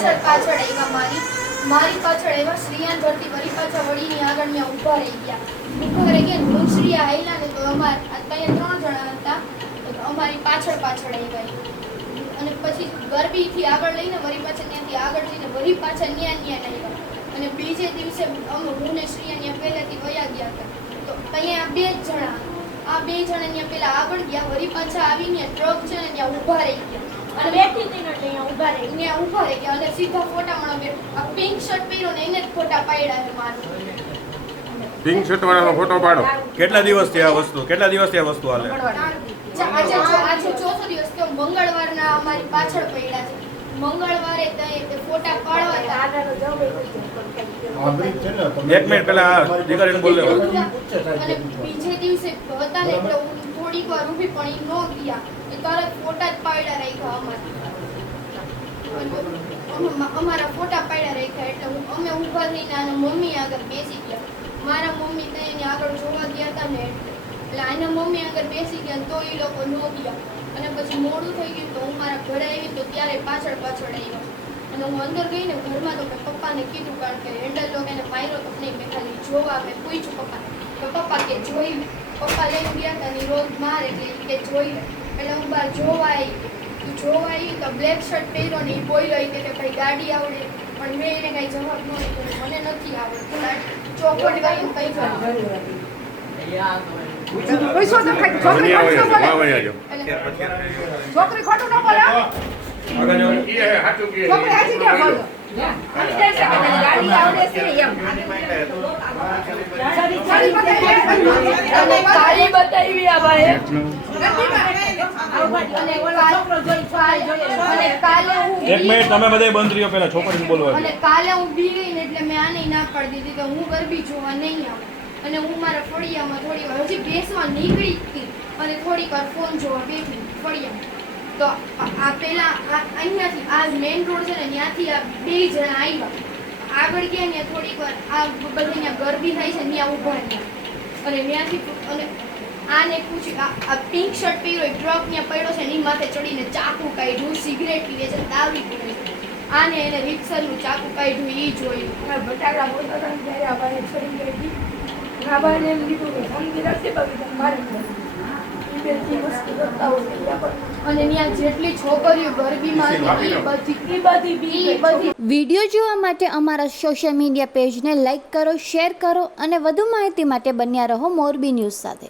પાછળ પાછળ આવ્યા મારી મારી પાછળ આવ્યા શ્રીયાન ભરતી વળી પાછા વળીની આગળ ત્યાં ઊભા રહી ગયા. ઊભા રહી ગયા હું શ્રીયા આવેલા ને તો અમાર ત્યાં ત્રણ જણા હતા અમારી પાછળ પાછળ આવ્યા અને પછી ગરબીથી આગળ લઈને વળી પાછા ત્યાંથી આગળ જઈને વળી પાછા ન્યા ન્યા આવ્યા અને બીજે દિવસે હું ને શ્રીયા ત્યાં પહેલાથી વયા ગયા હતા. તો અહીંયા બે જ જણા, આ બે જણા ત્યાં પેલા આગળ ગયા, વળી પાછા આવીને ટ્રક છે ને ત્યાં ઊભા રહી ગયા. અને બેઠી હતી ને એટલે અહીંયા ઊભા રહી. ત્યાં ઊભા રહી ગયા. અને સીધા ફોટા મને આ પિંક શર્ટ પહેર્યો ને એને જ ફોટા પાડ્યા છે મારું. પિંક શર્ટ વાળાનો ફોટો પાડો. કેટલા દિવસથી આ વસ્તુ કેટલા દિવસથી આ વસ્તુ હાલે? આજે આજે ચોથો દિવસ તો મંગળવારના અમારી પાછળ પડ્યા છે. મંગળવારે ફોટા પાડવા એક મિનિટ પહેલા દીકરીને બોલ લેવા. અને બીજે દિવસે હતા ને એટલે હું થોડીક વાર ઊભી પણ ઈ નો ગયા. એ તરત ફોટા જ પાડ્યા રાખ્યા અમારા અમારા ફોટા પાડ્યા રાખ્યા, એટલે અમે ઊભા થઈને આને મમ્મી આગળ બેસી ગયા. મારા મમ્મી તો એની આગળ જોવા ગયા હતા ને એટલે. આના મમ્મી આગળ બેસી ગયા તો એ લોકો નો ગયા. અને પછી મોડું થઈ ગયું તો હું મારા ઘરે આવી તો ત્યારે પાછળ પાછળ આવ્યો. અને હું અંદર ગઈ ને ઘરમાં તો મેં પપ્પાને કીધું કારણ કે હેન્ડલ લોક એને માર્યો તો નહીં. મેં ખાલી જોવા મેં પૂછ્યું પપ્પાને. તો પપ્પા કે જોઈ. પપ્પા લઈને ગયા હતા ને રોજ મારે એટલે કે જોઈ એટલે હું બહાર જોવા આવી ઈ જોવા આવી તો બ્લેક શર્ટ પહેર્યો ને એ બોલ્યો કે ભાઈ ગાડી આવડે પણ મેં એને કાંઈ જવાબ ન આપ્યો મને નથી આવડતું. ચોખવટ ગાયું કઈ જવાબ પૈસો તો ખાઈ છોકરી ખોટું ન બોલે. છોકરી હાચું બોલે ગાડી આવડે છે એમ. હું એક મિનિટ તમે બધા બંધ રહ્યો પેલા છોકરી બોલવા અને કાલે હું બી ગઈ ને એટલે મેં આને ના પાડી દીધી કે હું ગરબી જોવા નહીં આવું. અને હું મારા ફળિયામાં થોડી વાર, હજી ડ્રેસમાં નીકળી હતી, અને થોડીક વાર ફોન જોવા બેઠી ફળિયામાં. તો આ પેલા અહીંયાથી, આ મેઇન રોડ છે ને, ત્યાંથી આ બે જણા આવ્યા. આગળ ગયા ને થોડીક વાર આ બધા ગરબી થાય છે, ત્યાં ઊભા રહ્યા. અને ત્યાંથી અને આને પૂછ્યું આ પિંક શર્ટ પહેર્યો, એ ટ્રક ત્યાં પડ્યો છે એની માથે ચડીને ચાકુ કાઢ્યું સિગરેટ પીવે છે, દારૂ પીવે આને એને રિક્સરનું ચાકુ કાઢ્યું એ જોયું. બટાકા બોલતા હતા ત્યારે આ ભાઈને છોડી ગઈ હતી. એમ કીધું કે સમજી અને ત્યાં જેટલી છોકરીઓ ગરબીમાં બધી બધી બી બધી વીડિયો જોવા માટે અમારા સોશિયલ મીડિયા પેજને લાઇક કરો શેર કરો અને વધુ માહિતી માટે બન્યા રહો મોરબી ન્યૂઝ સાથે.